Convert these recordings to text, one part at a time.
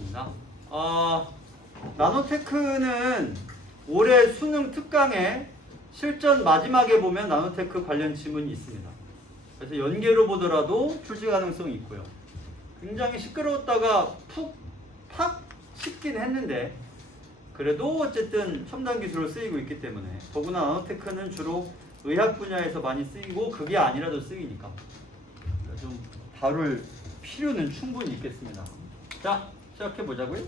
하겠습니다. 나노테크는 올해 수능 특강에 실전 마지막에 보면 나노테크 관련 지문이 있습니다. 그래서 연계로 보더라도 출시 가능성이 있고요. 굉장히 시끄러웠다가 팍 쉽긴 했는데 그래도 어쨌든 첨단 기술로 쓰이고 있기 때문에 더구나 나노테크는 주로 의학 분야에서 많이 쓰이고 그게 아니라도 쓰이니까 좀 다룰 필요는 충분히 있겠습니다. 자, 시작해 보자고요.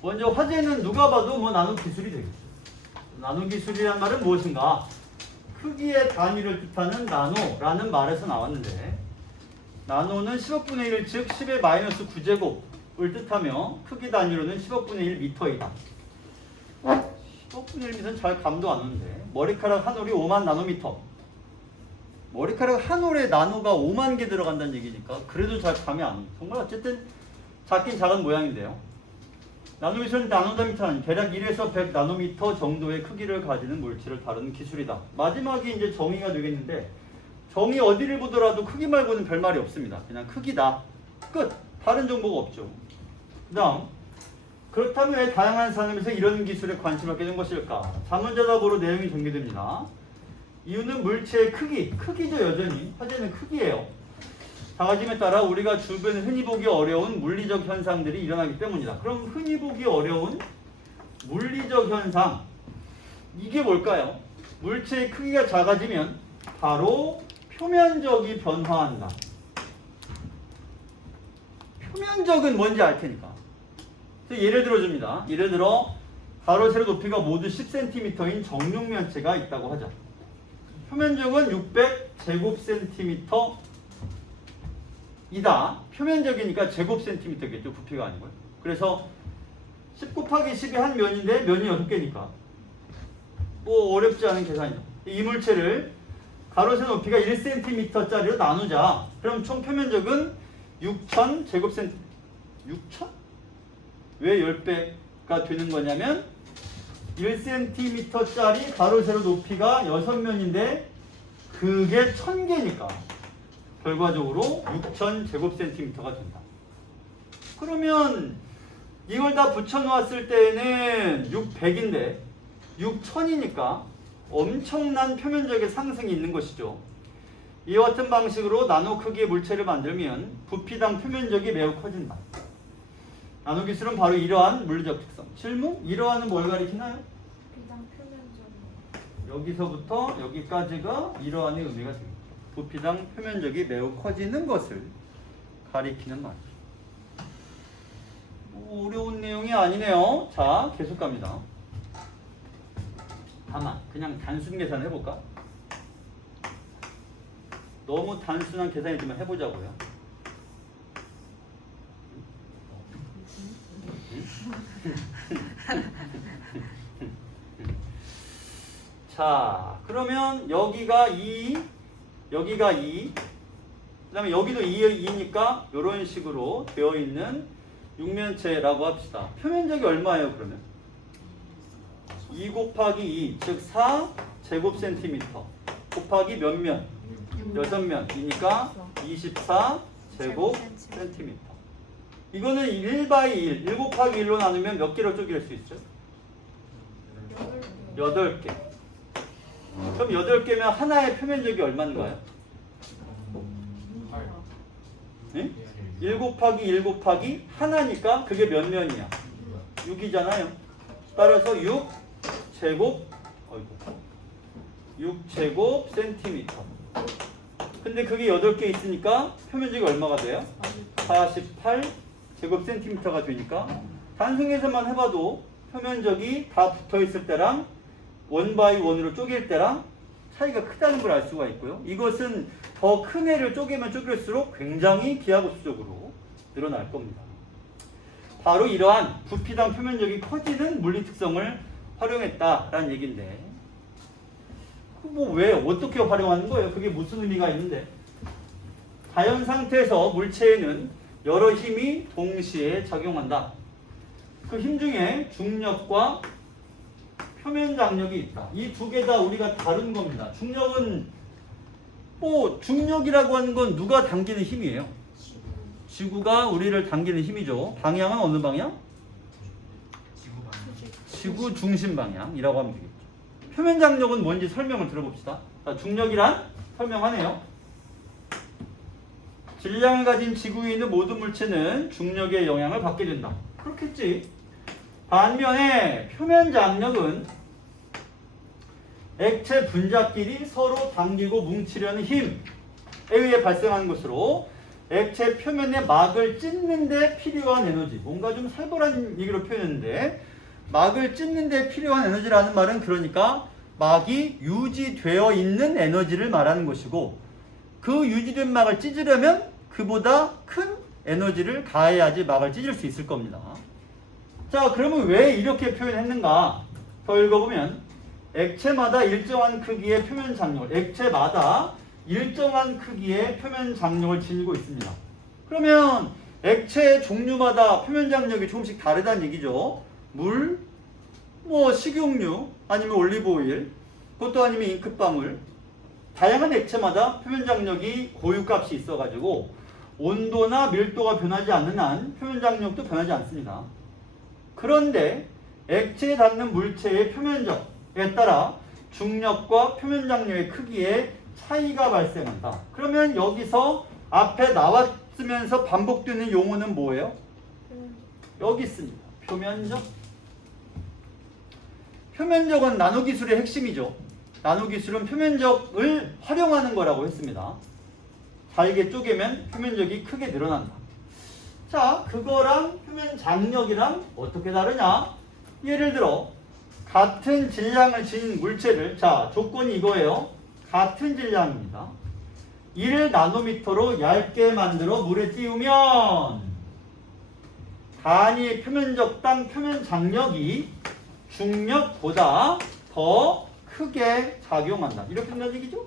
먼저 화제는 누가 봐도 뭐 나노 기술이 되겠죠. 나노 기술이란 말은 무엇인가? 크기의 단위를 뜻하는 나노라는 말에서 나왔는데 나노는 10억분의 1, 즉 10의 마이너스 9제곱을 뜻하며 크기 단위로는 10억분의 1 미터이다. 10억분의 1 미터는 잘 감도 안 오는데 머리카락 한 올이 5만 나노미터. 머리카락 한 올에 나노가 5만 개 들어간다는 얘기니까 그래도 잘 감이 안 옵니다. 정말 어쨌든 작긴 작은 모양인데요. 나노기술은 나노다미터는 대략 1에서 100 나노미터 정도의 크기를 가지는 물질을 다루는 기술이다. 마지막이 이제 정의가 되겠는데 정의 어디를 보더라도 크기 말고는 별말이 없습니다. 그냥 크기다. 끝. 다른 정보가 없죠. 그 다음 그렇다면 왜 다양한 산업에서 이런 기술에 관심을 갖게 된 것일까? 자문자답으로 내용이 전개됩니다. 이유는 물체의 크기죠 여전히. 화제는 크기예요. 작아짐에 따라 우리가 주변에 흔히 보기 어려운 물리적 현상들이 일어나기 때문이다. 그럼 흔히 보기 어려운 물리적 현상 이게 뭘까요? 물체의 크기가 작아지면 바로 표면적이 변화한다. 표면적은 뭔지 알 테니까. 예를 들어줍니다. 예를 들어 가로 세로 높이가 모두 10cm인 정육면체가 있다고 하자. 표면적은 600제곱센티미터 이다. 표면적이니까 제곱센티미터겠죠. 부피가 아니고요. 그래서 10 곱하기 10이 한 면인데 면이 6개니까 뭐 어렵지 않은 계산이죠. 이 물체를 가로 세로 높이가 1cm짜리로 나누자. 그럼 총 표면적은 6000 제곱센티 6000? 왜 10배가 되는 거냐면 1cm짜리 가로 세로 높이가 6면인데 그게 1000개니까 결과적으로 6000 제곱센티미터가 된다. 그러면 이걸 다 붙여놓았을 때는 600인데 6000이니까 엄청난 표면적의 상승이 있는 것이죠. 이와 같은 방식으로 나노 크기의 물체를 만들면 부피당 표면적이 매우 커진다. 나노 기술은 바로 이러한 물리적 특성. 질문? 이러한은 뭘 가리키나요? 부피당 표면적. 여기서부터 여기까지가 이러한의 의미가 됩니다. 부피당 표면적이 매우 커지는 것을 가리키는 말이죠. 어려운 내용이 아니네요. 자, 계속 갑니다. 다만 그냥 단순 계산을 해볼까? 너무 단순한 계산이지만 해보자고요. 자, 그러면 여기가 2, 여기가 2, 그 다음에 여기도 2니까 이런 식으로 되어 있는 육면체라고 합시다. 표면적이 얼마예요, 그러면? 2 곱하기 2, 즉 4 제곱센티미터 곱하기 몇 면? 6면이니까 24 제곱센티미터. 이거는 1/1, 1 곱하기 1로 나누면 몇 개로 쪼갤 수 있어요? 8개. 그럼 8개면 하나의 표면적이 얼마인가요? 네? 1 곱하기 1 곱하기 하나니까 그게 몇 면이야? 6이잖아요. 따라서 6제곱 센티미터. 근데 그게 8개 있으니까 표면적이 얼마가 돼요? 48 제곱 센티미터가 되니까 단순계산만 해봐도 표면적이 다 붙어있을 때랑 원바이 원으로 쪼갤 때랑 차이가 크다는 걸 알 수가 있고요. 이것은 더 큰 애를 쪼개면 쪼갤수록 굉장히 기하급수적으로 늘어날 겁니다. 바로 이러한 부피당 표면적이 커지는 물리 특성을 활용했다라는 얘기인데 뭐 왜 어떻게 활용하는 거예요? 그게 무슨 의미가 있는데 자연 상태에서 물체에는 여러 힘이 동시에 작용한다. 그 힘 중에 중력과 표면 장력이 있다. 이 두 개 다 우리가 다룬 겁니다. 중력은 중력이라고 하는 건 누가 당기는 힘이에요? 지구. 지구가 우리를 당기는 힘이죠. 방향은 어느 방향? 수직. 지구 중심 방향이라고 하면 되겠죠. 표면 장력은 뭔지 설명을 들어봅시다. 자, 중력이란 설명하네요. 질량을 가진 지구에 있는 모든 물체는 중력의 영향을 받게 된다. 그렇겠지. 반면에 표면 장력은 액체 분자끼리 서로 당기고 뭉치려는 힘에 의해 발생하는 것으로 액체 표면의 막을 찢는 데 필요한 에너지, 뭔가 좀 살벌한 얘기로 표현했는데, 막을 찢는 데 필요한 에너지라는 말은 그러니까 막이 유지되어 있는 에너지를 말하는 것이고, 그 유지된 막을 찢으려면 그보다 큰 에너지를 가해야지 막을 찢을 수 있을 겁니다. 자, 그러면 왜 이렇게 표현했는가? 더 읽어보면 액체마다 일정한 크기의 표면 장력을, 액체마다 일정한 크기의 표면 장력을 지니고 있습니다. 그러면 액체 종류마다 표면 장력이 조금씩 다르다는 얘기죠. 물, 식용유, 아니면 올리브 오일, 그것도 아니면 잉크방울, 다양한 액체마다 표면 장력이 고유값이 있어가지고 온도나 밀도가 변하지 않는 한 표면 장력도 변하지 않습니다. 그런데 액체에 닿는 물체의 표면적에 따라 중력과 표면 장력의 크기에 차이가 발생한다. 그러면 여기서 앞에 나왔으면서 반복되는 용어는 뭐예요? 여기 있습니다. 표면적. 표면적은 나노기술의 핵심이죠. 나노기술은 표면적을 활용하는 거라고 했습니다. 잘게 쪼개면 표면적이 크게 늘어난다. 자, 그거랑 표면 장력이랑 어떻게 다르냐? 예를 들어 같은 질량을 지닌 물체를, 자, 조건이 이거예요. 같은 질량입니다. 1나노미터로 얇게 만들어 물에 띄우면 단위 표면적당 표면 장력이 중력보다 더 크게 작용한다. 이렇게 된다는 얘기죠?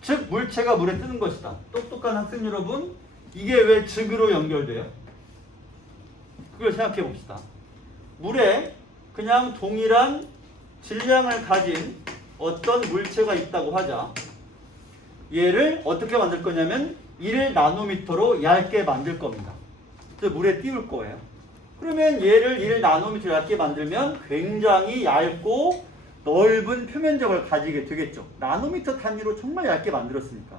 즉 물체가 물에 뜨는 것이다. 똑똑한 학생 여러분, 이게 왜 즉으로 연결돼요? 그걸 생각해 봅시다. 물에 그냥 동일한 질량을 가진 어떤 물체가 있다고 하자. 얘를 어떻게 만들 거냐면 1나노미터로 얇게 만들 겁니다. 그래서 물에 띄울 거예요. 그러면 얘를 1나노미터 얇게 만들면 굉장히 얇고 넓은 표면적을 가지게 되겠죠. 나노미터 단위로 정말 얇게 만들었으니까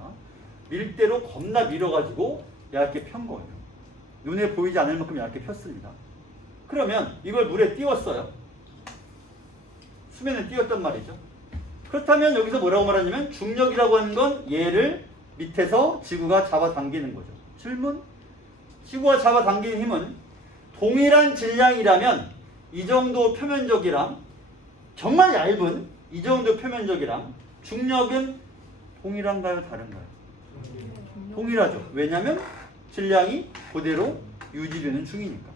밀대로 겁나 밀어가지고 얇게 편 거예요. 눈에 보이지 않을 만큼 얇게 폈습니다. 그러면 이걸 물에 띄웠어요. 수면에 띄웠단 말이죠. 그렇다면 여기서 뭐라고 말하냐면 중력이라고 하는 건 얘를 밑에서 지구가 잡아당기는 거죠. 질문? 지구가 잡아당기는 힘은 동일한 질량이라면 이 정도 표면적이랑 정말 얇은 이 정도 표면적이랑 중력은 동일한가요? 다른가요? 동일하죠. 왜냐하면 질량이 그대로 유지되는 중이니까.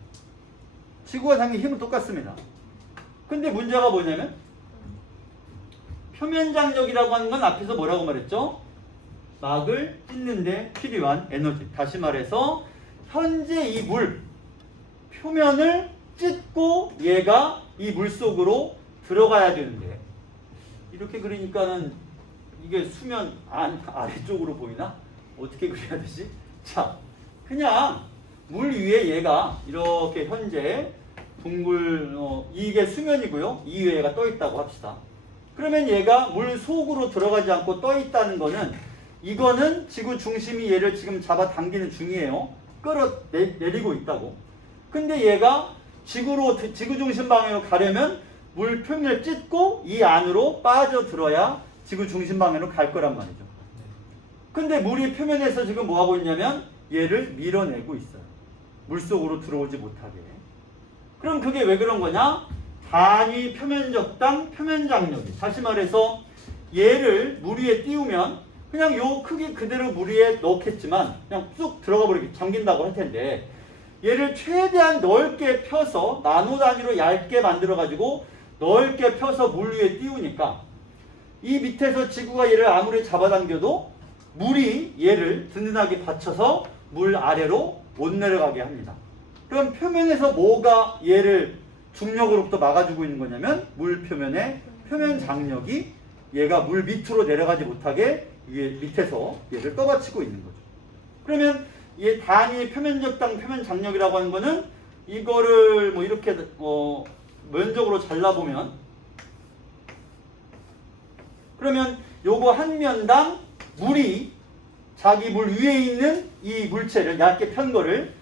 지구가 당긴 힘은 똑같습니다. 근데 문제가 뭐냐면 표면 장력이라고 하는 건 앞에서 뭐라고 말했죠? 막을 찢는 데 필요한 에너지. 다시 말해서 현재 이 물 표면을 찢고 얘가 이 물 속으로 들어가야 되는데, 이렇게 그리니까는 이게 수면 아래쪽으로 보이나? 어떻게 그려야 되지? 자, 그냥 물 위에 얘가 이렇게 현재 이게 수면이고요. 이 위에 얘가 떠 있다고 합시다. 그러면 얘가 물 속으로 들어가지 않고 떠 있다는 거는, 이거는 지구 중심이 얘를 지금 잡아당기는 중이에요. 끌어내리고 있다고. 근데 얘가 지구 중심 방향으로 가려면 물 표면을 찢고 이 안으로 빠져들어야 지구 중심 방향으로 갈 거란 말이죠. 근데 물이 표면에서 지금 뭐 하고 있냐면 얘를 밀어내고 있어요. 물 속으로 들어오지 못하게. 그럼 그게 왜 그런 거냐? 단위 표면적당 표면 장력이. 다시 말해서 얘를 물 위에 띄우면 그냥 요 크기 그대로 물 위에 넣겠지만 그냥 쑥 들어가 버리게 잠긴다고 할 텐데, 얘를 최대한 넓게 펴서 나노 단위로 얇게 만들어 가지고 넓게 펴서 물 위에 띄우니까 이 밑에서 지구가 얘를 아무리 잡아당겨도 물이 얘를 든든하게 받쳐서 물 아래로 못 내려가게 합니다. 그럼 표면에서 뭐가 얘를 중력으로부터 막아주고 있는 거냐면 물 표면의 표면 장력이 얘가 물 밑으로 내려가지 못하게 위에 밑에서 얘를 떠받치고 있는 거죠. 그러면 이 단위의 표면적 당 표면 장력이라고 하는 거는 이거를 뭐 이렇게 면적으로 잘라보면 그러면 요거 한 면당 물이 자기 물 위에 있는 이 물체를 얇게 편 거를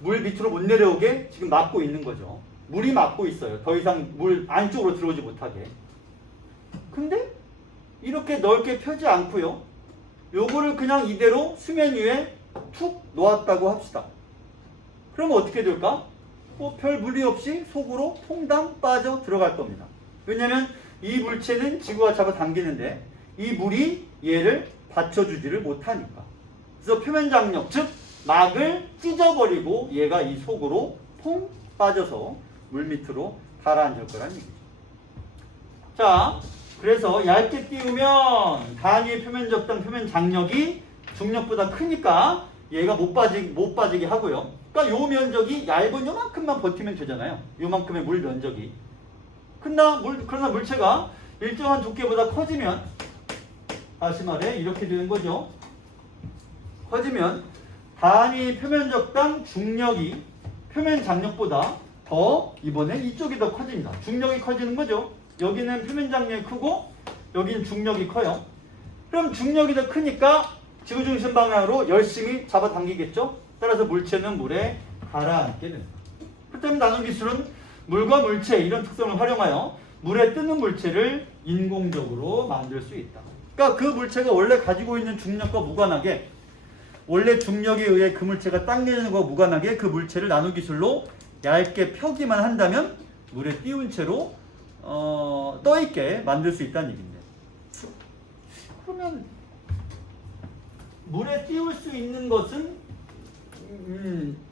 물 밑으로 못 내려오게 지금 막고 있는 거죠. 물이 막고 있어요. 더 이상 물 안쪽으로 들어오지 못하게. 근데 이렇게 넓게 펴지 않고요. 요거를 그냥 이대로 수면 위에 툭 놓았다고 합시다. 그러면 어떻게 될까? 별 무리 없이 속으로 퐁당 빠져 들어갈 겁니다. 왜냐하면 이 물체는 지구가 잡아당기는데 이 물이 얘를 받쳐주지를 못하니까. 그래서 표면장력, 즉 막을 찢어버리고 얘가 이 속으로 퐁 빠져서 물 밑으로 가라앉을 거란 얘기죠. 자, 그래서 얇게 띄우면 단위의 표면적 당 표면 장력이 중력보다 크니까 얘가 못 빠지게 하고요. 그러니까 요 면적이 얇은 요만큼만 버티면 되잖아요. 요만큼의 물 면적이. 그러나 물체가 일정한 두께보다 커지면 다시 말해 이렇게 되는 거죠. 커지면 단위 표면적 당 중력이 표면 장력보다 더 이번에 이쪽이 더 커집니다. 중력이 커지는 거죠. 여기는 표면 장력이 크고 여기는 중력이 커요. 그럼 중력이 더 크니까 지구중심 방향으로 열심히 잡아당기겠죠. 따라서 물체는 물에 가라앉게 됩니다. 그렇다면 나눔기술은 물과 물체 이런 특성을 활용하여 물에 뜨는 물체를 인공적으로 만들 수 있다. 그러니까 그 물체가 원래 가지고 있는 중력과 무관하게 원래 중력에 의해 그 물체가 당겨지는 것과 무관하게 그 물체를 나눔기술로 얇게 펴기만 한다면 물에 띄운 채로 떠있게 만들 수 있다는 얘기인데, 그러면 물에 띄울 수 있는 것은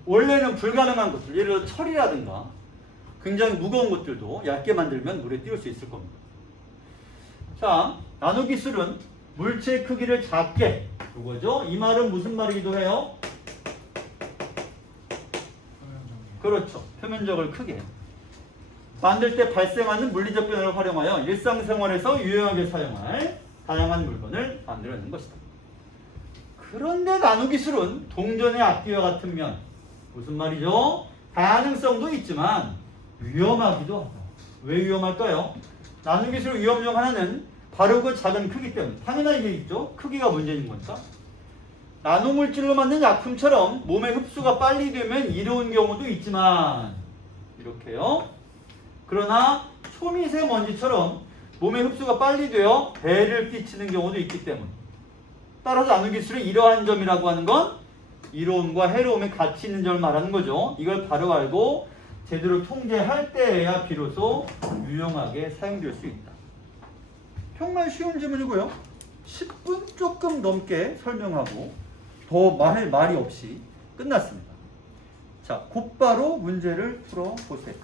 원래는 불가능한 것들, 예를 들어 철이라든가 굉장히 무거운 것들도 얇게 만들면 물에 띄울 수 있을 겁니다. 자, 나노기술은 물체 크기를 작게, 그거죠. 이 말은 무슨 말이기도 해요? 그렇죠. 표면적을 크게 만들 때 발생하는 물리적 변화를 활용하여 일상생활에서 유용하게 사용할 다양한 물건을 만들어내는 것이다. 그런데 나노기술은 동전의 앞뒤와 같은 면, 무슨 말이죠? 가능성도 있지만 위험하기도 하다. 왜 위험할까요? 나노기술 위험 중 하나는 바로 그 작은 크기 때문에. 당연한 얘기겠죠? 크기가 문제인 거니까. 나노물질로 만든 약품처럼 몸에 흡수가 빨리 되면 이로운 경우도 있지만 이렇게요. 그러나 초미세먼지처럼 몸에 흡수가 빨리 되어 배를 끼치는 경우도 있기 때문에, 따라서 나노기술의 이러한 점이라고 하는 건 이로움과 해로움의 가치 있는 점을 말하는 거죠. 이걸 바로 알고 제대로 통제할 때에야 비로소 유용하게 사용될 수 있다. 정말 쉬운 질문이고요. 10분 조금 넘게 설명하고 더 말이 없이 끝났습니다. 자, 곧바로 문제를 풀어보세요.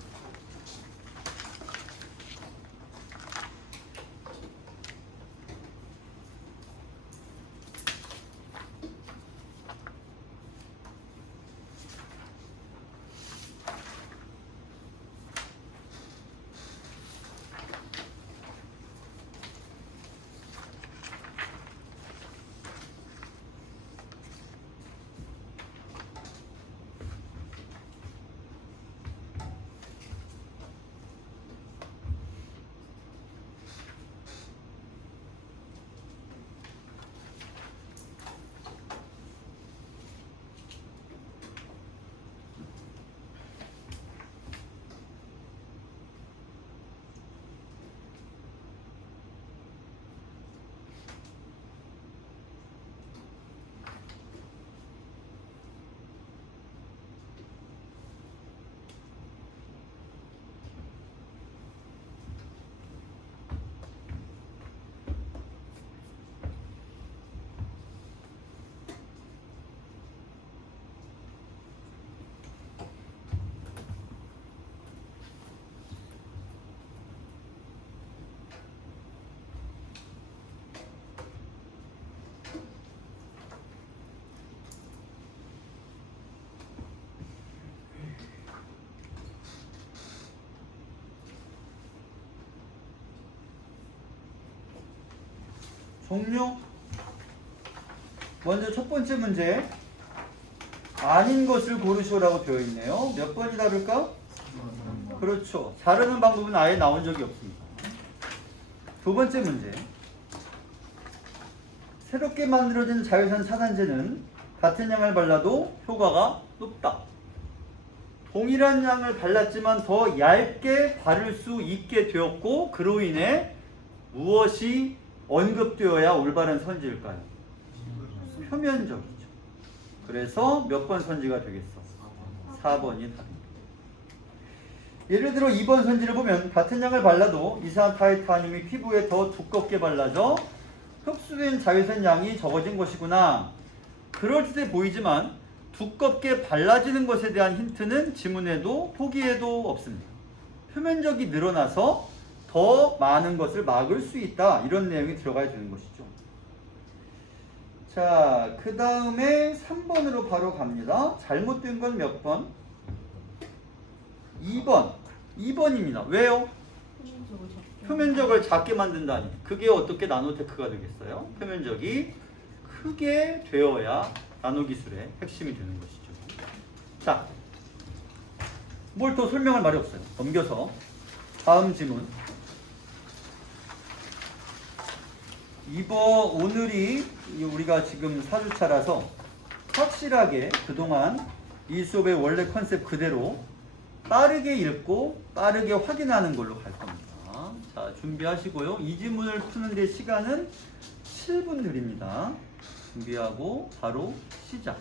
종료. 먼저 첫 번째 문제 아닌 것을 고르시오라고 되어 있네요. 몇 번이 답일까? 그렇죠. 자르는 방법은 아예 나온 적이 없습니다. 두 번째 문제 새롭게 만들어진 자외선 차단제는 같은 양을 발라도 효과가 높다. 동일한 양을 발랐지만 더 얇게 바를 수 있게 되었고 그로 인해 무엇이 언급되어야 올바른 선지일까요? 표면적이죠. 그래서 몇 번 선지가 되겠어? 4번이 답입니다. 예를 들어 2번 선지를 보면 같은 양을 발라도 이산화탄이온이 피부에 더 두껍게 발라져 흡수된 자외선 양이 적어진 것이구나. 그럴듯해 보이지만 두껍게 발라지는 것에 대한 힌트는 지문에도 보기에도 없습니다. 표면적이 늘어나서 더 많은 것을 막을 수 있다. 이런 내용이 들어가야 되는 것이죠. 자, 그 다음에 3번으로 바로 갑니다. 잘못된 건 몇 번? 2번. 2번입니다. 왜요? 표면적을 작게 만든다니. 그게 어떻게 나노테크가 되겠어요? 표면적이 크게 되어야 나노기술의 핵심이 되는 것이죠. 자, 뭘 더 설명할 말이 없어요. 넘겨서 다음 지문. 오늘이 우리가 지금 4주차라서 확실하게 그동안 이 수업의 원래 컨셉 그대로 빠르게 읽고 빠르게 확인하는 걸로 갈 겁니다. 자, 준비하시고요. 이 지문을 푸는 데 시간은 7분 드립니다. 준비하고 바로 시작.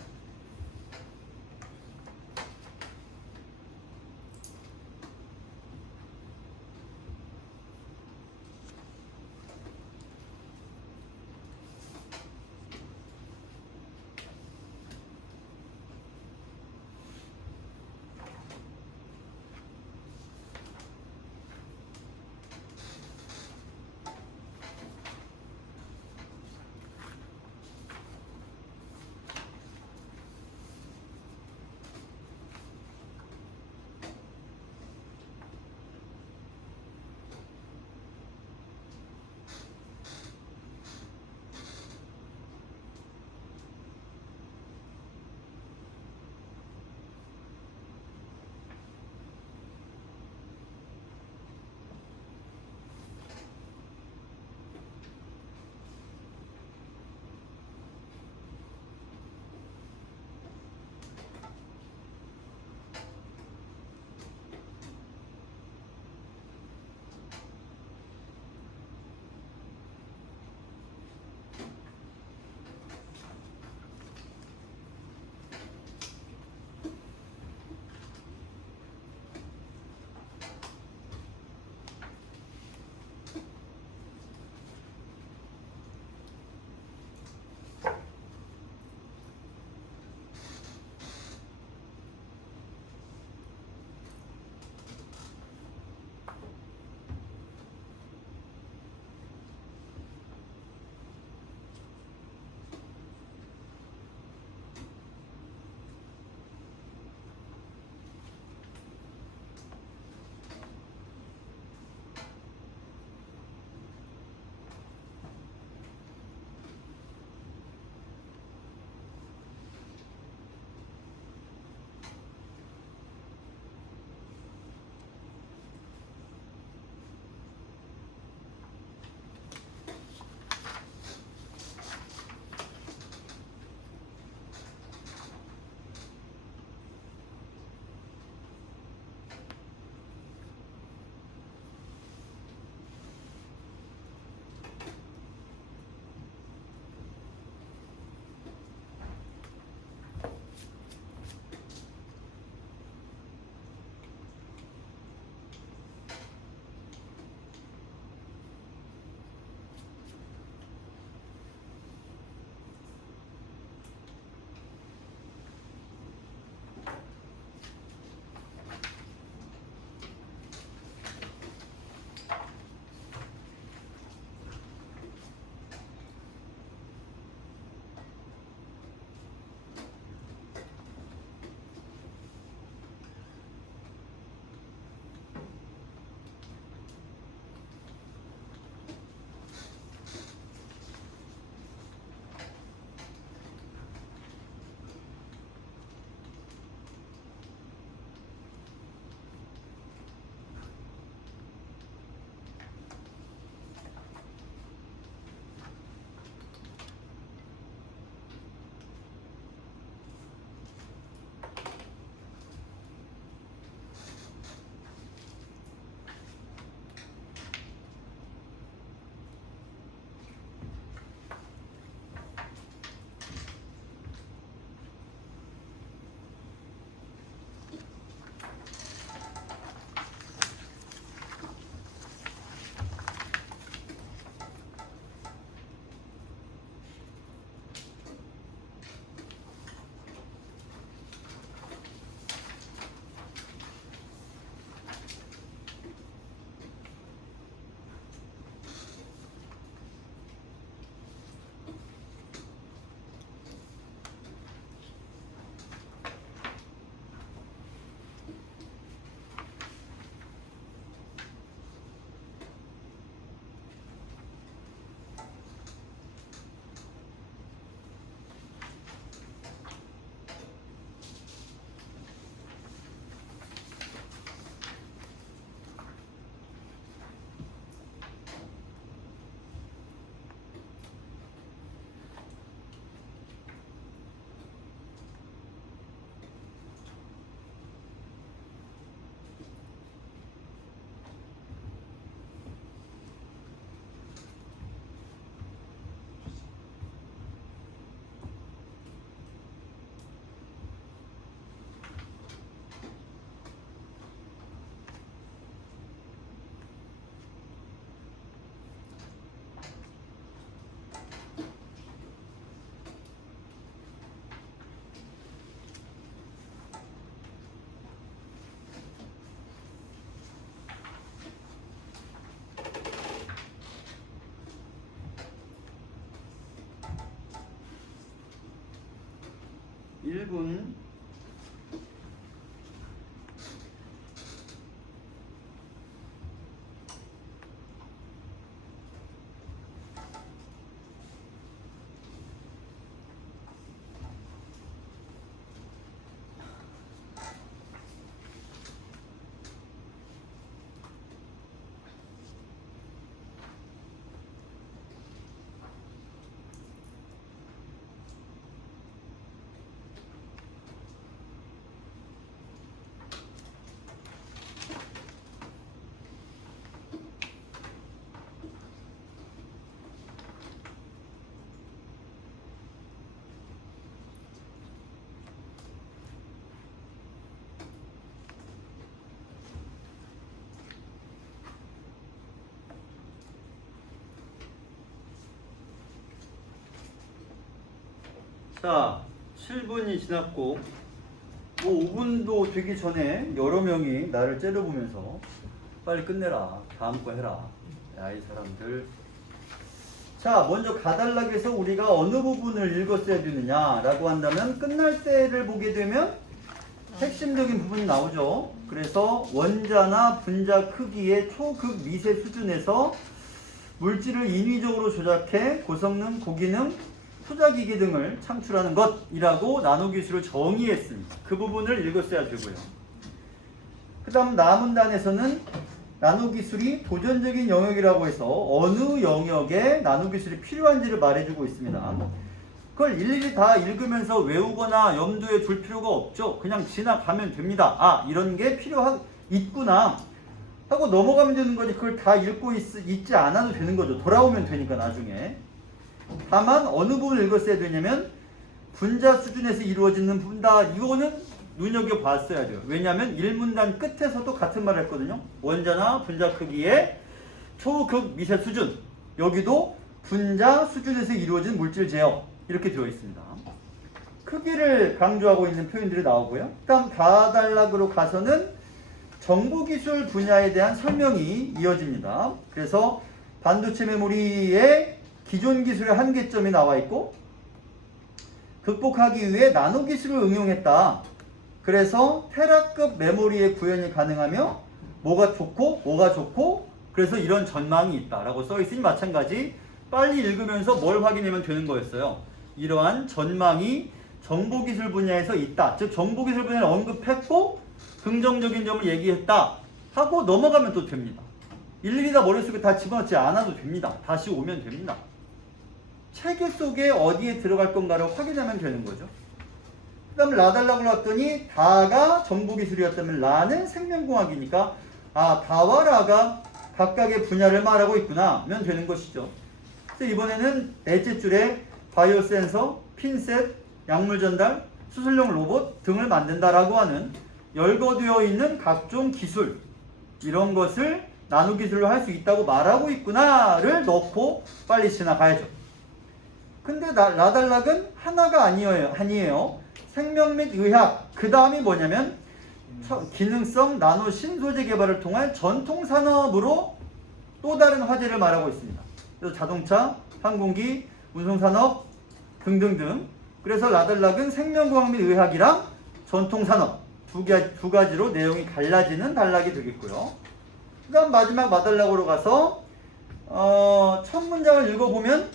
1분 자, 7분이 지났고 5분도 되기 전에 여러 명이 나를 째려보면서 빨리 끝내라, 다음 거 해라. 야, 이 사람들. 자, 먼저 가달락에서 우리가 어느 부분을 읽었어야 되느냐라고 한다면 끝날 때를 보게 되면 핵심적인 부분이 나오죠. 그래서 원자나 분자 크기의 초극 미세 수준에서 물질을 인위적으로 조작해 고성능, 고기능, 투자기기 등을 창출하는 것이라고 나노기술을 정의했습니다. 그 부분을 읽었어야 되고요. 그 다음 남은 단에서는 나노기술이 도전적인 영역이라고 해서 어느 영역에 나노기술이 필요한지를 말해주고 있습니다. 그걸 일일이 다 읽으면서 외우거나 염두에 둘 필요가 없죠. 그냥 지나가면 됩니다. 아, 이런 게 있구나 하고 넘어가면 되는 거지. 그걸 다 읽고 있지 않아도 되는 거죠. 돌아오면 되니까 나중에. 다만 어느 부분을 읽었어야 되냐면 분자 수준에서 이루어지는 분다, 이거는 눈여겨봤어야 돼요. 왜냐하면 1문단 끝에서도 같은 말을 했거든요. 원자나 분자 크기의 초극 미세 수준, 여기도 분자 수준에서 이루어진 물질 제어, 이렇게 되어 있습니다. 크기를 강조하고 있는 표현들이 나오고요. 다음 가달락으로 가서는 정보기술 분야에 대한 설명이 이어집니다. 그래서 반도체 메모리의 기존 기술의 한계점이 나와 있고 극복하기 위해 나노기술을 응용했다. 그래서 테라급 메모리의 구현이 가능하며 뭐가 좋고 그래서 이런 전망이 있다라고 써있으니 마찬가지 빨리 읽으면서 뭘 확인하면 되는 거였어요. 이러한 전망이 정보기술 분야에서 있다. 즉 정보기술 분야를 언급했고 긍정적인 점을 얘기했다 하고 넘어가면 또 됩니다. 일일이 다 머릿속에 다 집어넣지 않아도 됩니다. 다시 오면 됩니다. 체계 속에 어디에 들어갈 건가를 확인하면 되는 거죠. 그 다음 라달락을 왔더니 다가 정보기술이었다면 라는 생명공학이니까 아, 다와 라가 각각의 분야를 말하고 있구나 하면 되는 것이죠. 그래서 이번에는 넷째 줄에 바이오 센서, 핀셋, 약물 전달, 수술용 로봇 등을 만든다라고 하는 열거되어 있는 각종 기술, 이런 것을 나노기술로 할 수 있다고 말하고 있구나를 넣고 빨리 지나가야죠. 근데 라달락은 하나가 아니에요. 생명 및 의학, 그 다음이 뭐냐면 기능성 나노 신소재 개발을 통한 전통 산업으로 또 다른 화제를 말하고 있습니다. 그래서 자동차, 항공기, 운송산업 등등등. 그래서 라달락은 생명공학 및 의학이랑 전통 산업 두 가지로 내용이 갈라지는 단락이 되겠고요. 그 다음 마지막 마달락으로 가서 첫 문장을 읽어보면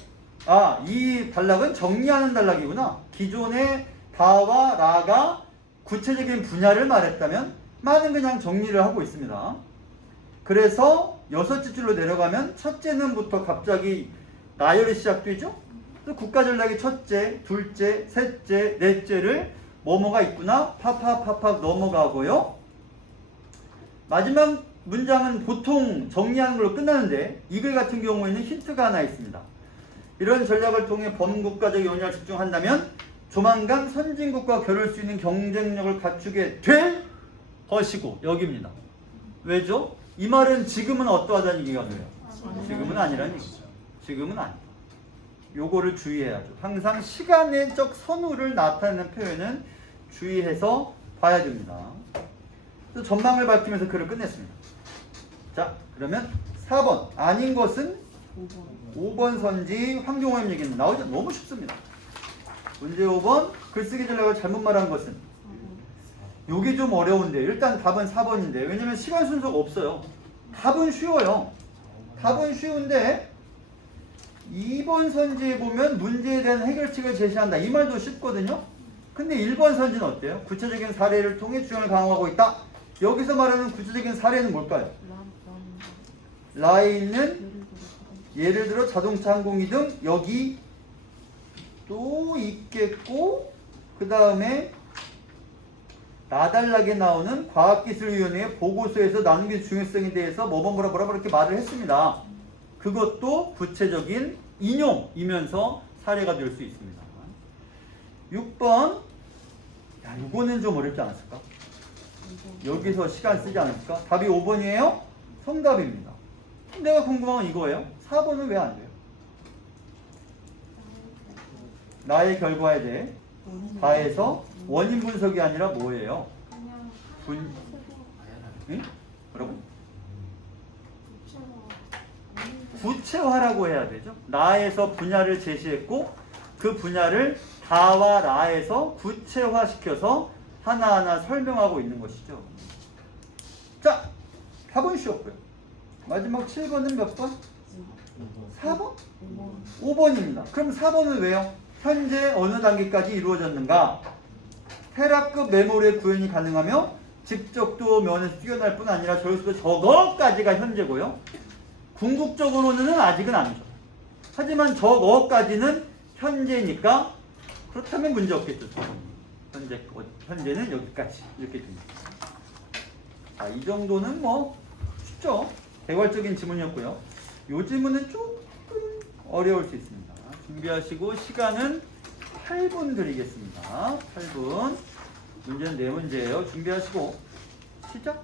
아, 이 단락은 정리하는 단락이구나. 기존의 다와 라가 구체적인 분야를 말했다면 많은 그냥 정리를 하고 있습니다. 그래서 6째 줄로 내려가면 첫째는부터 갑자기 나열이 시작되죠. 국가 전략의 첫째, 둘째, 셋째, 넷째를 뭐뭐가 있구나 팍팍팍팍 넘어가고요. 마지막 문장은 보통 정리하는 걸로 끝나는데 이 글 같은 경우에는 힌트가 하나 있습니다. 이런 전략을 통해 범국가적 영향을 집중한다면 조만간 선진국과 겨룰 수 있는 경쟁력을 갖추게 될 것이고, 여기입니다. 왜죠? 이 말은 지금은 어떠하다는 얘기가 돼요. 지금은 아니라는 얘기죠. 지금은 아니다. 요거를 주의해야죠. 항상 시간적 선후를 나타내는 표현은 주의해서 봐야 됩니다. 그래서 전망을 밝히면서 글을 끝냈습니다. 자, 그러면 4번 아닌 것은 5번 선지 황경호의 얘기는 나오죠. 너무 쉽습니다. 문제 5번 글쓰기 전략을 잘못 말한 것은 요게 좀 어려운데 일단 답은 4번인데 왜냐면 시간 순서가 없어요. 답은 쉬워요. 답은 쉬운데 2번 선지에 보면 문제에 대한 해결책을 제시한다. 이 말도 쉽거든요. 근데 1번 선지는 어때요? 구체적인 사례를 통해 주장을 강화하고 있다. 여기서 말하는 구체적인 사례는 뭘까요? 라에 있는 예를 들어 자동차, 항공기 등 여기 또 있겠고 그 다음에 나달라게 나오는 과학기술위원회의 보고서에서 나누기 중요성에 대해서 뭐라 이렇게 말을 했습니다. 그것도 구체적인 인용이면서 사례가 될 수 있습니다. 6번 야 이거는 좀 어렵지 않았을까? 여기서 시간 쓰지 않을까? 답이 5번이에요? 정답입니다. 내가 궁금한 건 이거예요. 4번은 왜 안 돼요? 나의 결과에 대해 다해서 원인 분석이 아니라 뭐예요? 그냥 분- 하나만 쓰고 응? 뭐라고? 구체화. 구체화라고 해야 되죠. 나에서 분야를 제시했고 그 분야를 다와 라에서 구체화시켜서 하나하나 설명하고 있는 것이죠. 자, 답은 쉬웠고요. 마지막 7번은 몇 번? 4번? 5번입니다. 그럼 4번은 왜요? 현재 어느 단계까지 이루어졌는가? 테라급 메모리의 구현이 가능하며 집적도 면에서 뛰어날 뿐 아니라 저기서 저거까지가 현재고요. 궁극적으로는 아직은 아니죠. 하지만 저거까지는 현재니까 그렇다면 문제 없겠죠. 현재는 여기까지 이렇게 됩니다. 자, 이 정도는 뭐 쉽죠. 개괄적인 지문이었고요. 이 지문은 조금 어려울 수 있습니다. 준비하시고 시간은 8분 드리겠습니다. 8분. 문제는 4문제예요. 준비하시고 시작.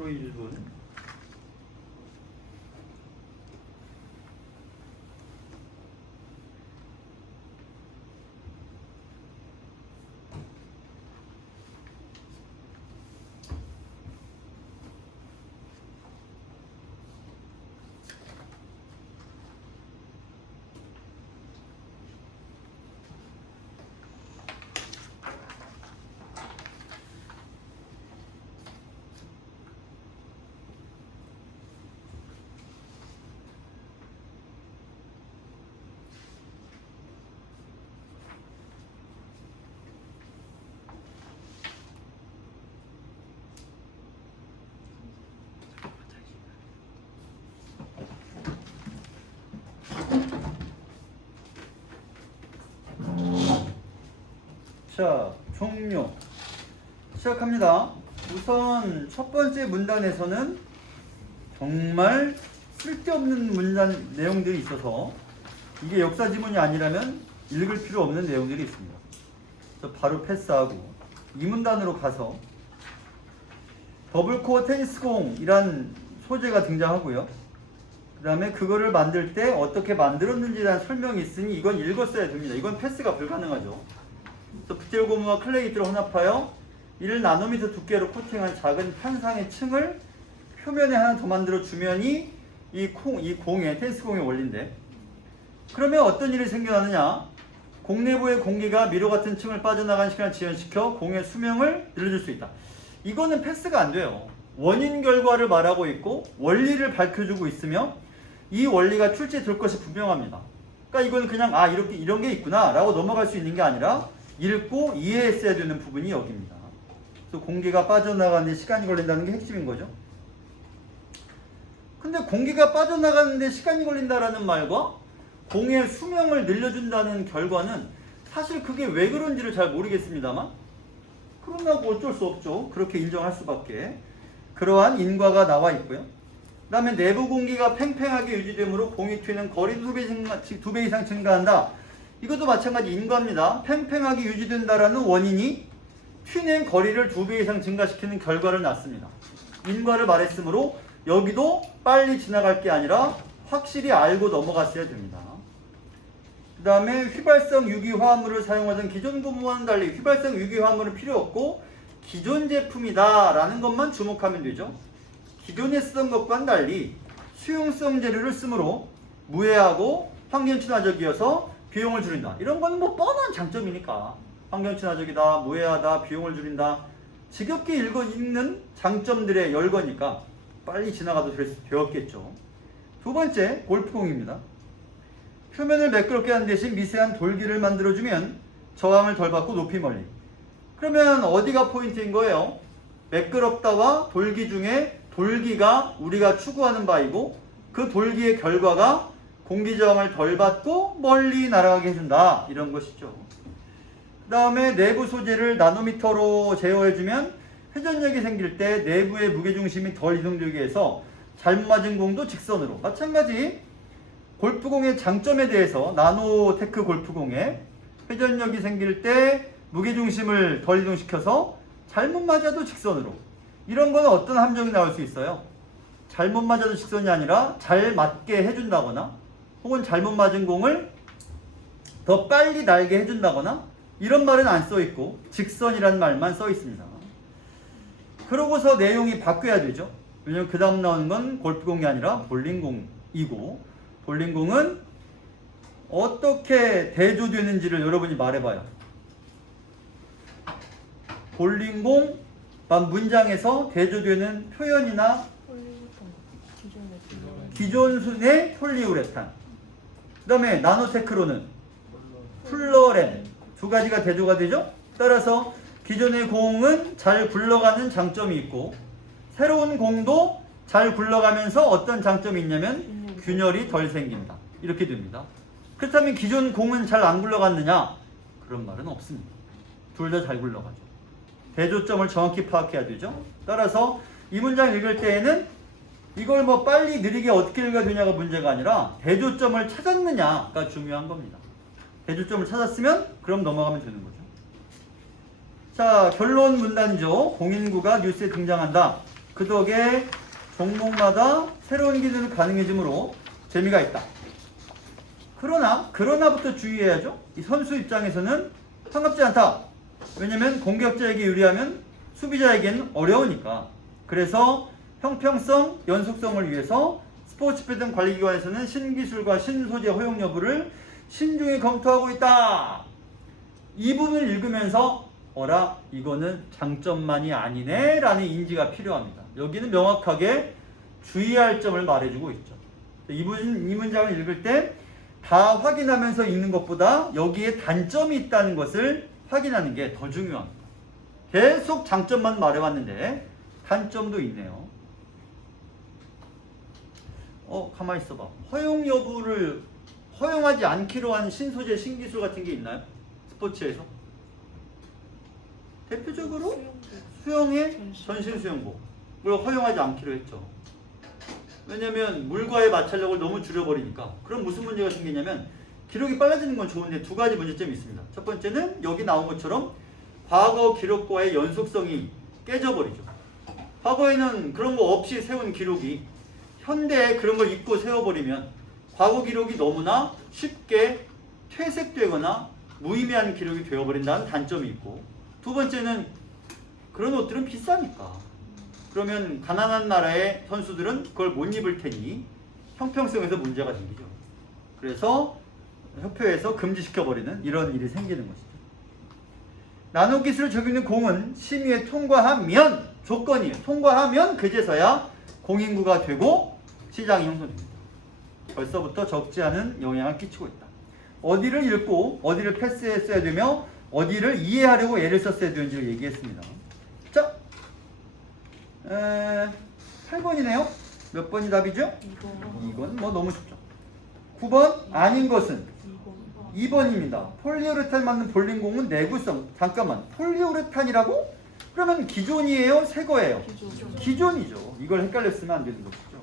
앞으로 1분. 자, 종료. 시작합니다. 우선 첫 번째 문단에서는 정말 쓸데없는 문단 내용들이 있어서 이게 역사 지문이 아니라면 읽을 필요 없는 내용들이 있습니다. 그래서 바로 패스하고 이 문단으로 가서 더블코어 테니스공이란 소재가 등장하고요. 그 다음에 그거를 만들 때 어떻게 만들었는지에 대한 설명이 있으니 이건 읽었어야 됩니다. 이건 패스가 불가능하죠. 또 부틸 고무와 클레이트를 혼합하여 1나노미터 두께로 코팅한 작은 판상의 층을 표면에 하나 더 만들어 주면이 이 공의 테니스 공의 원리인데, 그러면 어떤 일이 생겨나느냐? 공 내부의 공기가 미로 같은 층을 빠져나가는 시간을 지연시켜 공의 수명을 늘려줄 수 있다. 이거는 패스가 안 돼요. 원인 결과를 말하고 있고 원리를 밝혀주고 있으며 이 원리가 출제될 것이 분명합니다. 그러니까 이건 그냥 이렇게 이런 게 있구나 라고 넘어갈 수 있는 게 아니라 읽고 이해했어야 되는 부분이 여기입니다. 그래서 공기가 빠져나가는데 시간이 걸린다는 게 핵심인 거죠. 근데 공기가 빠져나가는데 시간이 걸린다라는 말과 공의 수명을 늘려준다는 결과는 사실 그게 왜 그런지를 잘 모르겠습니다만, 그러나 어쩔 수 없죠. 그렇게 인정할 수밖에. 그러한 인과가 나와 있고요. 그 다음에 내부 공기가 팽팽하게 유지되므로 공이 튀는 거리도 2배 이상 증가한다. 이것도 마찬가지 인과입니다. 팽팽하게 유지된다라는 원인이 튀는 거리를 2배 이상 증가시키는 결과를 낳습니다. 인과를 말했으므로 여기도 빨리 지나갈 게 아니라 확실히 알고 넘어갔어야 됩니다. 그 다음에 휘발성 유기화합물을 사용하던 기존 고무와는 달리 휘발성 유기화합물은 필요 없고 기존 제품이다 라는 것만 주목하면 되죠. 기존에 쓰던 것과는 달리 수용성 재료를 쓰므로 무해하고 환경 친화적이어서 비용을 줄인다. 이런 건 뭐 뻔한 장점이니까. 환경 친화적이다, 무해하다, 비용을 줄인다. 지겹게 읽는 장점들의 열거니까 빨리 지나가도 되었겠죠. 두 번째, 골프공입니다. 표면을 매끄럽게 하는 대신 미세한 돌기를 만들어주면 저항을 덜 받고 높이 멀리. 그러면 어디가 포인트인 거예요? 매끄럽다와 돌기 중에 돌기가 우리가 추구하는 바이고 그 돌기의 결과가 공기 저항을 덜 받고 멀리 날아가게 해준다. 이런 것이죠. 그 다음에 내부 소재를 나노미터로 제어해주면 회전력이 생길 때 내부의 무게중심이 덜 이동되게 해서 잘못 맞은 공도 직선으로. 마찬가지 골프공의 장점에 대해서 나노테크 골프공에 회전력이 생길 때 무게중심을 덜 이동시켜서 잘못 맞아도 직선으로. 이런 거는 어떤 함정이 나올 수 있어요? 잘못 맞아도 직선이 아니라 잘 맞게 해준다거나 혹은 잘못 맞은 공을 더 빨리 날게 해준다거나 이런 말은 안 써있고 직선이란 말만 써있습니다. 그러고서 내용이 바뀌어야 되죠. 왜냐면 그 다음 나오는 건 골프공이 아니라 볼링공이고 볼링공은 어떻게 대조되는지를 여러분이 말해봐요. 볼링공 문장에서 대조되는 표현이나 기존 순의 폴리우레탄, 그 다음에 나노테크로는 플러렌, 두 가지가 대조가 되죠. 따라서 기존의 공은 잘 굴러가는 장점이 있고 새로운 공도 잘 굴러가면서 어떤 장점이 있냐면 균열이 덜 생긴다. 이렇게 됩니다. 그렇다면 기존 공은 잘 안 굴러갔느냐? 그런 말은 없습니다. 둘 다 잘 굴러가죠. 대조점을 정확히 파악해야 되죠. 따라서 이 문장 읽을 때에는 이걸 뭐 빨리 느리게 어떻게 읽어야 되냐가 문제가 아니라 대조점을 찾았느냐가 중요한 겁니다. 대조점을 찾았으면 그럼 넘어가면 되는 거죠. 자, 결론 문단이죠. 공인구가 뉴스에 등장한다. 그 덕에 종목마다 새로운 기술이 가능해지므로 재미가 있다. 그러나부터 주의해야죠. 이 선수 입장에서는 반갑지 않다. 왜냐면 공격자에게 유리하면 수비자에게는 어려우니까. 그래서 형평성, 연속성을 위해서 스포츠 패든 관리기관에서는 신기술과 신소재 허용 여부를 신중히 검토하고 있다. 이 부분을 읽으면서 어라, 이거는 장점만이 아니네 라는 인지가 필요합니다. 여기는 명확하게 주의할 점을 말해주고 있죠. 이 문장을 읽을 때 다 확인하면서 읽는 것보다 여기에 단점이 있다는 것을 확인하는 게 더 중요합니다. 계속 장점만 말해왔는데 단점도 있네요. 가만히 있어봐. 허용 여부를 허용하지 않기로 한 신소재, 신기술 같은 게 있나요? 스포츠에서? 대표적으로 수영의 전신 수영복을 허용하지 않기로 했죠. 왜냐면 물과의 마찰력을 너무 줄여버리니까. 그럼 무슨 문제가 생기냐면 기록이 빨라지는 건 좋은데 두 가지 문제점이 있습니다. 첫 번째는 여기 나온 것처럼 과거 기록과의 연속성이 깨져버리죠. 과거에는 그런 거 없이 세운 기록이 현대에 그런 걸 잊고 세워버리면 과거 기록이 너무나 쉽게 퇴색되거나 무의미한 기록이 되어버린다는 단점이 있고, 두 번째는 그런 옷들은 비싸니까. 그러면 가난한 나라의 선수들은 그걸 못 입을 테니 형평성에서 문제가 생기죠. 그래서 협회에서 금지시켜버리는 이런 일이 생기는 것이죠. 나노기술을 적용된 공은 심의에 통과하면 조건이에요. 통과하면 그제서야 공인구가 되고 시장이 형성됩니다. 벌써부터 적지 않은 영향을 끼치고 있다. 어디를 읽고 어디를 패스했어야 되며 어디를 이해하려고 애를 썼어야 되는지를 얘기했습니다. 자, 8번이네요. 몇 번이 답이죠? 2번. 뭐 너무 쉽죠. 9번 아닌 것은 2번입니다. 폴리우레탄 맞는 볼링공은 내구성. 잠깐만, 폴리우레탄이라고? 그러면 기존이에요? 새 거예요? 기존이죠. 이걸 헷갈렸으면 안 되는 것이죠.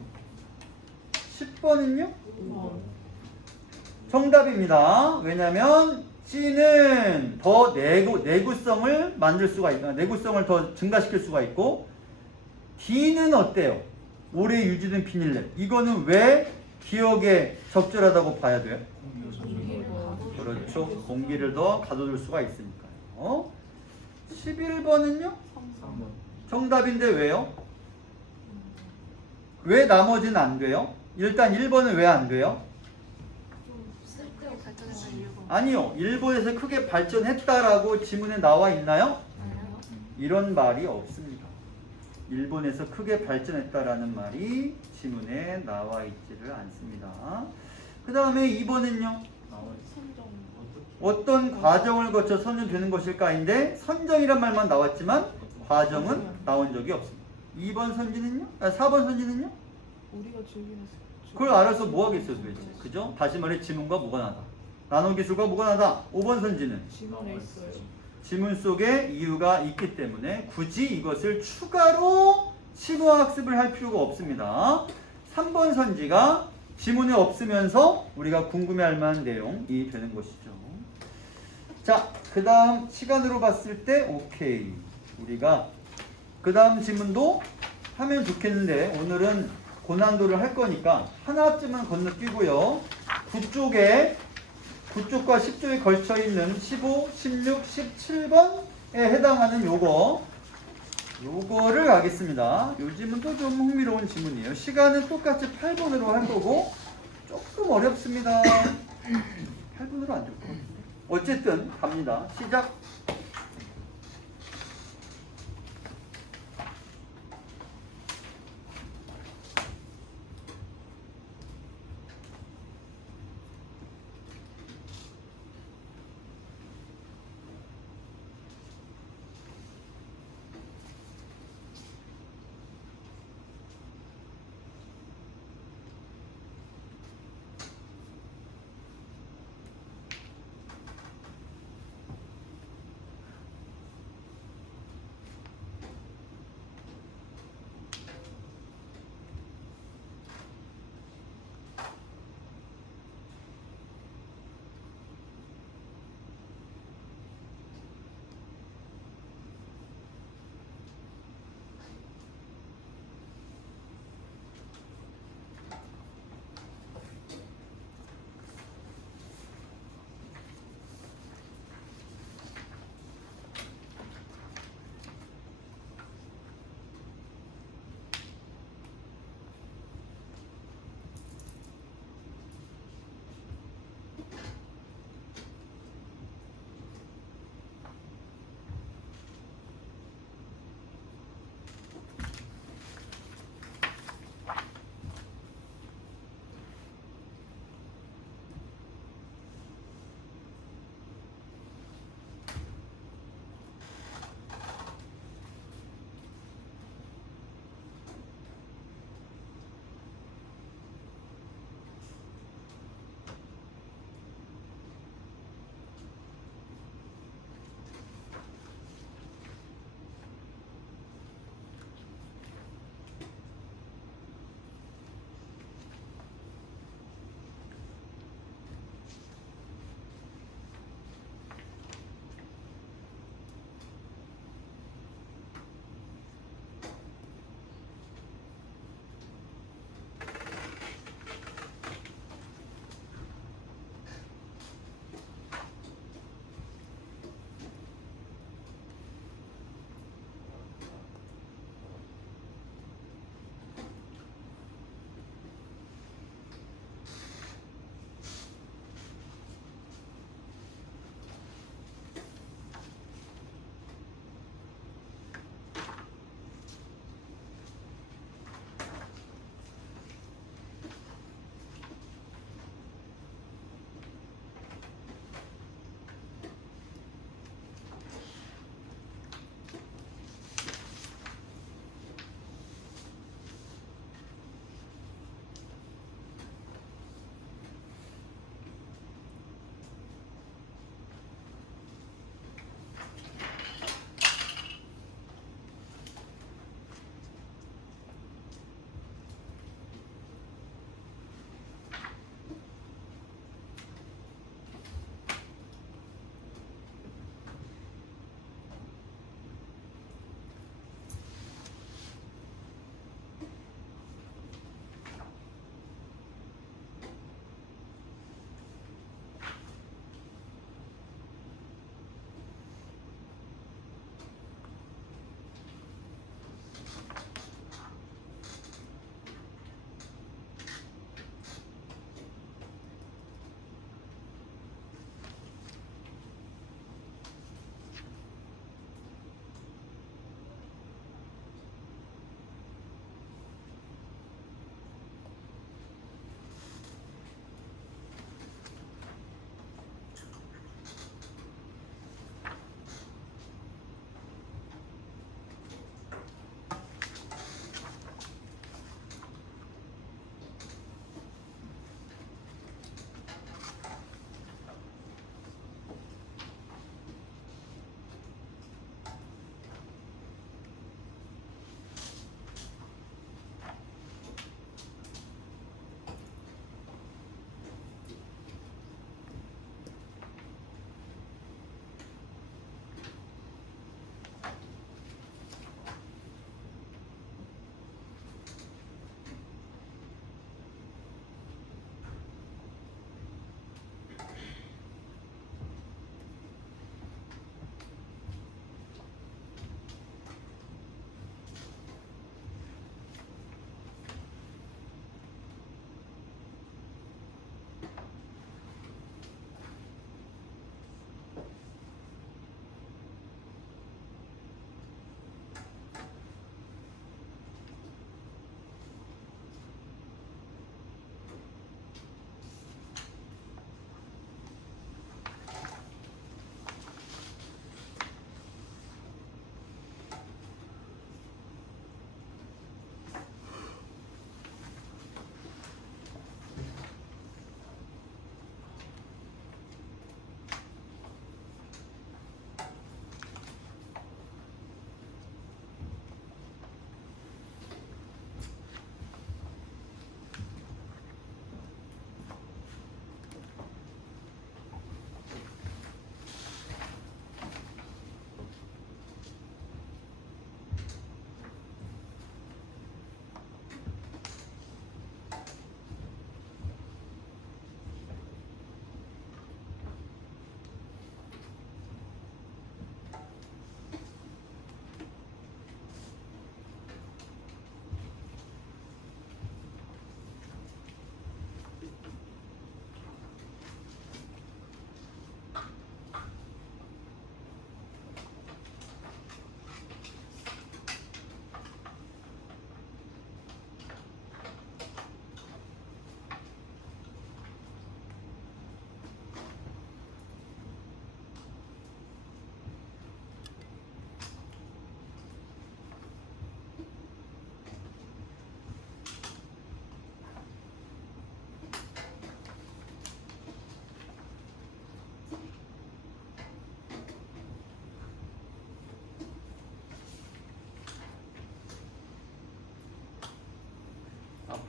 10번은요? 정답입니다. 왜냐면 C는 더 내구성을 만들 수가 있다. 내구성을 더 증가시킬 수가 있고, D는 어때요? 오래 유지된 비닐랩. 이거는 왜 기억에 적절하다고 봐야 돼요? 그렇죠. 공기를 더 가둬둘 수가 있으니까요. 11번은요? 정답인데 왜요? 왜 나머지는 안 돼요? 일단 1번은 왜 안 돼요? 아니요. 일본에서 크게 발전했다라고 지문에 나와 있나요? 이런 말이 없습니다. 일본에서 크게 발전했다라는 말이 지문에 나와 있지를 않습니다. 그 다음에 2번은요? 어떤 과정을 거쳐 선정되는 것일까인데 선정이란 말만 나왔지만 과정은 나온 적이 없습니다. 2번 선지는요? 4번 선지는요? 우리가 즐기는 그걸 알아서 뭐 하겠어요 도대체. 그죠? 다시 말해 지문과 무관하다. 나노기술과 무관하다. 5번 선지는 지문에 있어요. 지문 속에 이유가 있기 때문에 굳이 이것을 추가로 심화학습을 할 필요가 없습니다. 3번 선지가 지문에 없으면서 우리가 궁금해할 만한 내용이 되는 것이죠. 자, 그 다음 시간으로 봤을 때 오케이. 우리가 그 다음 지문도 하면 좋겠는데 오늘은 고난도를 할 거니까 하나쯤은 건너뛰고요. 9쪽과 10쪽에 걸쳐 있는 15, 16, 17번에 해당하는 요거를 가겠습니다. 요 지문도 좀 흥미로운 지문이에요. 시간은 똑같이 8분으로 할 거고 조금 어렵습니다. 8분으로 안 될 것 같은데. 어쨌든 갑니다. 시작.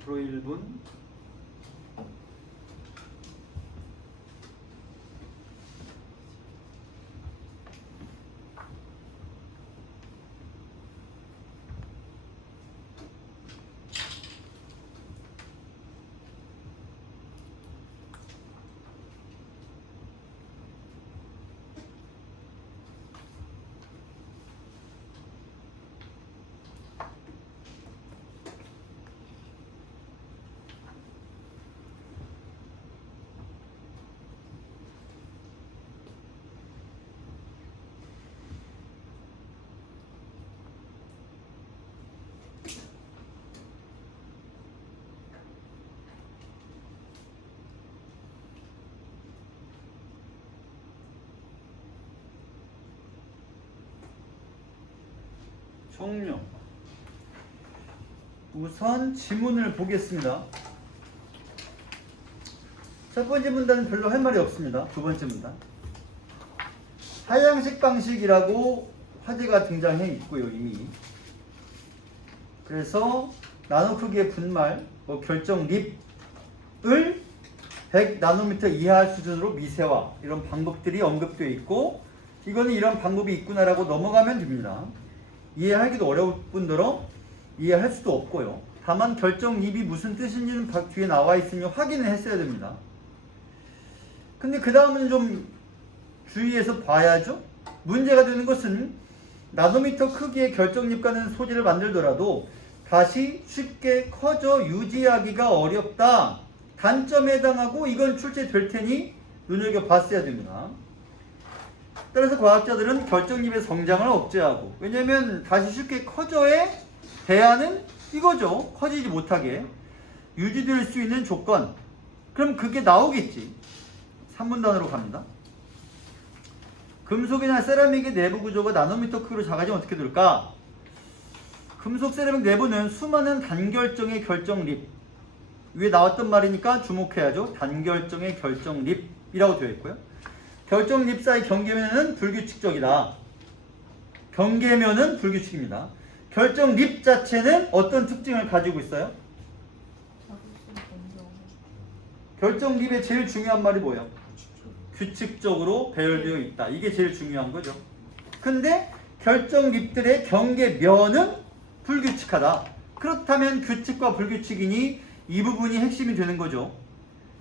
앞으로 1분. 종료. 우선 지문을 보겠습니다. 첫 번째 문단은 별로 할 말이 없습니다. 두 번째 문단. 하향식 방식이라고 화제가 등장해 있고요, 이미. 그래서 나노 크기의 분말, 결정 립을 100나노미터 이하 수준으로 미세화, 이런 방법들이 언급되어 있고, 이거는 이런 방법이 있구나라고 넘어가면 됩니다. 이해하기도 어려울 뿐더러 이해할 수도 없고요. 다만 결정 립이 무슨 뜻인지는 뒤에 나와 있으니 확인을 했어야 됩니다. 근데 그 다음은 좀 주의해서 봐야죠. 문제가 되는 것은 나노미터 크기의 결정립과는 소재를 만들더라도 다시 쉽게 커져 유지하기가 어렵다. 단점에 해당하고 이건 출제될 테니 눈여겨봤어야 됩니다. 따라서 과학자들은 결정립의 성장을 억제하고, 왜냐하면 다시 쉽게 커져의 대안은 이거죠. 커지지 못하게 유지될 수 있는 조건. 그럼 그게 나오겠지. 3문단으로 갑니다. 금속이나 세라믹의 내부 구조가 나노미터 크기로 작아지면 어떻게 될까? 금속 세라믹 내부는 수많은 단결정의 결정립, 위에 나왔던 말이니까 주목해야죠. 단결정의 결정립이라고 되어 있고요. 결정립 사이 경계면은 불규칙적이다. 경계면은 불규칙입니다. 결정립 자체는 어떤 특징을 가지고 있어요? 결정립의 제일 중요한 말이 뭐예요? 규칙적으로 배열되어 있다. 이게 제일 중요한 거죠. 근데 결정립들의 경계면은 불규칙하다. 그렇다면 규칙과 불규칙이니 이 부분이 핵심이 되는 거죠.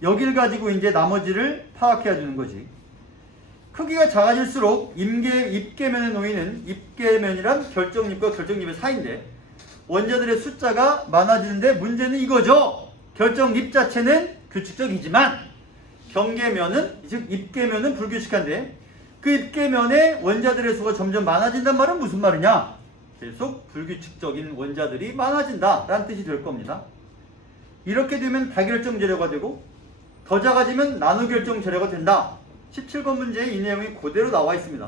여기를 가지고 이제 나머지를 파악해야 되는 거지. 크기가 작아질수록 입계면에 놓이는, 입계면이란 결정립과 결정립의 사이인데, 원자들의 숫자가 많아지는데 문제는 이거죠. 결정립 자체는 규칙적이지만 경계면은, 즉 입계면은 불규칙한데, 그 입계면에 원자들의 수가 점점 많아진단 말은 무슨 말이냐? 계속 불규칙적인 원자들이 많아진다 라는 뜻이 될 겁니다. 이렇게 되면 다결정 재료가 되고, 더 작아지면 나노결정 재료가 된다. 17번 문제에 이 내용이 그대로 나와 있습니다.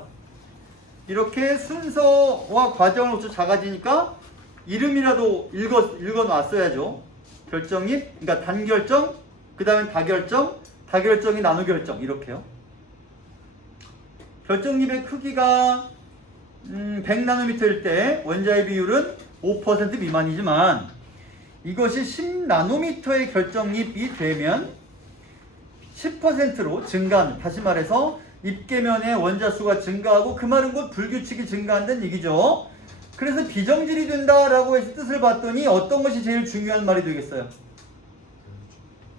이렇게 순서와 과정을 거쳐 작아지니까 이름이라도 읽어놨어야죠. 결정립, 그러니까 단결정, 그 다음에 다결정, 다결정이 나노결정, 이렇게요. 결정립의 크기가 100나노미터일 때 원자의 비율은 5% 미만이지만, 이것이 10나노미터의 결정립이 되면 10%로 증가합니다. 다시 말해서 입계면의 원자 수가 증가하고, 그 말은 곧 불규칙이 증가한다는 얘기죠. 그래서 비정질이 된다라고 해서 뜻을 봤더니 어떤 것이 제일 중요한 말이 되겠어요?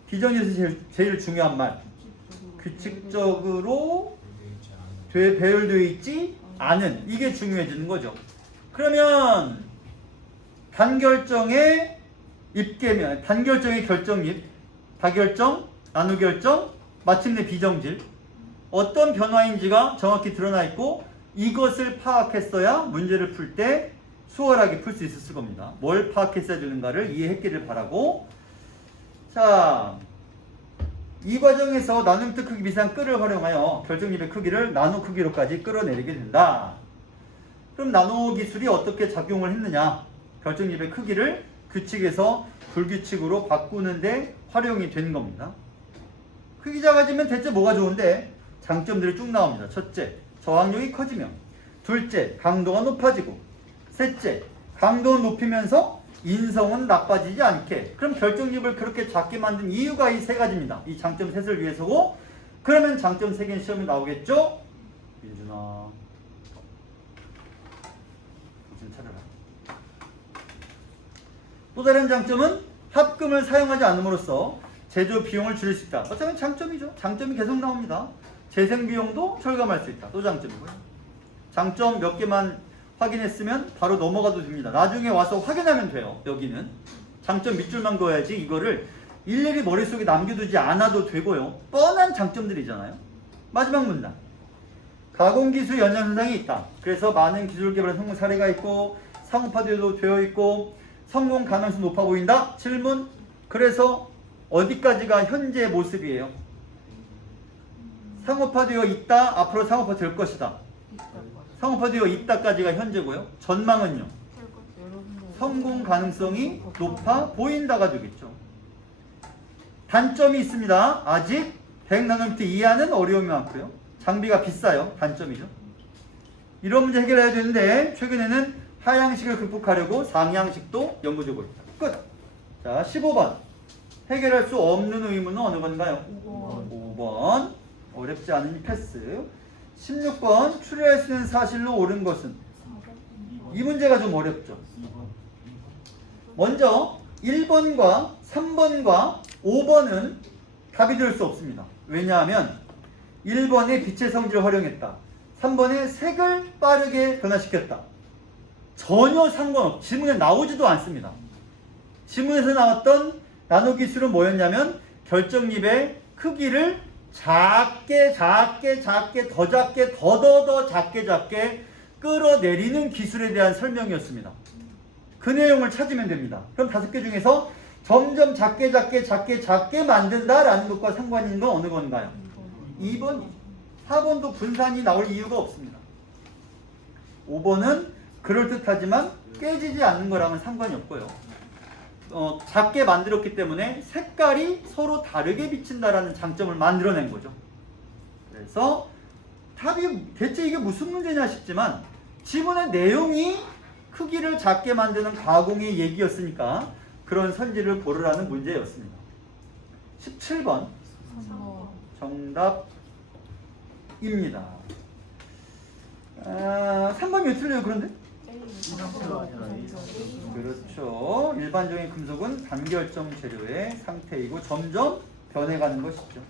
비정질에서 제일 중요한 말. 규칙적으로 배열되어 있지 않은. 이게 중요해지는 거죠. 그러면 단결정의 입계면, 단결정의 결정립, 다결정, 나노결정, 마침내 비정질, 어떤 변화인지가 정확히 드러나 있고, 이것을 파악했어야 문제를 풀 때 수월하게 풀 수 있었을 겁니다. 뭘 파악했어야 되는가를 이해했기를 바라고. 자, 이 과정에서 나노미터 크기 미세한 끌을 활용하여 결정립의 크기를 나노 크기로까지 끌어내리게 된다. 그럼 나노 기술이 어떻게 작용을 했느냐? 결정립의 크기를 규칙에서 불규칙으로 바꾸는데 활용이 된 겁니다. 크기 작아지면 대체 뭐가 좋은데? 장점들이 쭉 나옵니다. 첫째, 저항력이 커지며, 둘째, 강도가 높아지고, 셋째, 강도는 높이면서 인성은 나빠지지 않게. 그럼 결정립을 그렇게 작게 만든 이유가 이 세 가지입니다. 이 장점 셋을 위해서고, 그러면 장점 세 개는 시험에 나오겠죠? 민준아, 정신 차려라. 또 다른 장점은 합금을 사용하지 않음으로써 제조 비용을 줄일 수 있다. 어차피 장점이죠. 장점이 계속 나옵니다. 재생 비용도 절감할 수 있다. 또 장점이고요. 장점 몇 개만 확인했으면 바로 넘어가도 됩니다. 나중에 와서 확인하면 돼요. 여기는 장점 밑줄만 그어야지 이거를 일일이 머릿속에 남겨두지 않아도 되고요. 뻔한 장점들이잖아요. 마지막 문단. 가공기술 연장 현상이 있다. 그래서 많은 기술 개발 성공 사례가 있고 상업화도 되어 있고 성공 가능성이 높아 보인다. 질문. 그래서 어디까지가 현재의 모습이에요? 상업화되어 있다. 앞으로 상업화 될 것이다. 상업화되어 있다까지가 현재고요. 전망은요. 성공 가능성이 높아 보인다가 되겠죠. 단점이 있습니다. 아직 100나노미터 이하는 어려움이 많고요. 장비가 비싸요. 단점이죠. 이런 문제 해결해야 되는데 최근에는 하향식을 극복하려고 상향식도 연구되고 있다. 끝. 자, 15번. 해결할 수 없는 의문은 어느 건가요? 5번. 어렵지 않으니 패스. 16번. 추리할 수 있는 사실로 옳은 것은? 이 문제가 좀 어렵죠. 먼저 1번과 3번과 5번은 답이 될 수 없습니다. 왜냐하면 1번에 빛의 성질을 활용했다. 3번에 색을 빠르게 변화시켰다. 전혀 상관없, 지문에 나오지도 않습니다. 지문에서 나왔던 나노 기술은 뭐였냐면 결정립의 크기를 작게 더 작게 더 작게 끌어내리는 기술에 대한 설명이었습니다. 그 내용을 찾으면 됩니다. 그럼 5개 중에서 점점 작게 만든다라는 것과 상관 있는 건 어느 건가요? 2번. 4번도 분산이 나올 이유가 없습니다. 5번은 그럴듯하지만 깨지지 않는 거랑은 상관이 없고요. 작게 만들었기 때문에 색깔이 서로 다르게 비친다라는 장점을 만들어낸 거죠. 그래서 답이 대체 이게 무슨 문제냐 싶지만 지문의 내용이 크기를 작게 만드는 가공의 얘기였으니까 그런 선지를 고르라는 문제였습니다. 17번 정답입니다. 3번이 왜 틀려요 그런데? 그렇죠. 일반적인 금속은 단결정 재료의 상태이고 점점 변해가는 것이죠.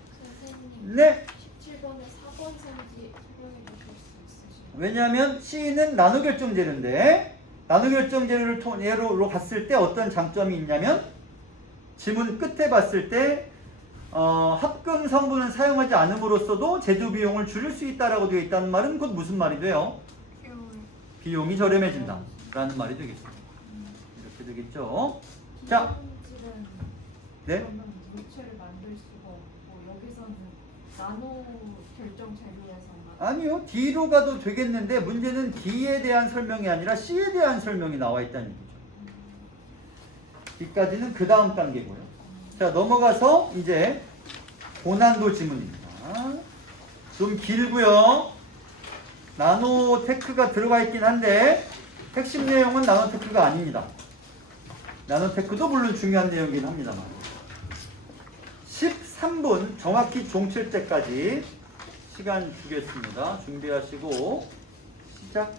선생님, 네. 17번에 4번 성지 설명해 주실 수 있으신가요? 왜냐하면 C는 나노결정 재료인데 나노결정 재료를 예로 봤을 때 어떤 장점이 있냐면 지문 끝에 봤을 때 합금 성분을 사용하지 않음으로써도 제조 비용을 줄일 수 있다라고 되어 있다는 말은 곧 무슨 말이 돼요? 비용이 저렴해진다 라는 말이 되겠습니다. 이렇게 되겠죠. 자, 기존질은 네. 그러면 물체를 만들 수가 없고 여기서는 나노 결정 재료에서만 아니요. D로 가도 되겠는데 문제는 D에 대한 설명이 아니라 C에 대한 설명이 나와 있다는 얘기죠. D까지는 그 다음 단계고요. 자, 넘어가서 이제 고난도 지문입니다. 좀 길고요. 나노테크가 들어가 있긴 한데 핵심 내용은 나노테크가 아닙니다. 나노테크도 물론 중요한 내용이긴 합니다만 13분 정확히 종칠 때까지 시간 주겠습니다. 준비하시고 시작.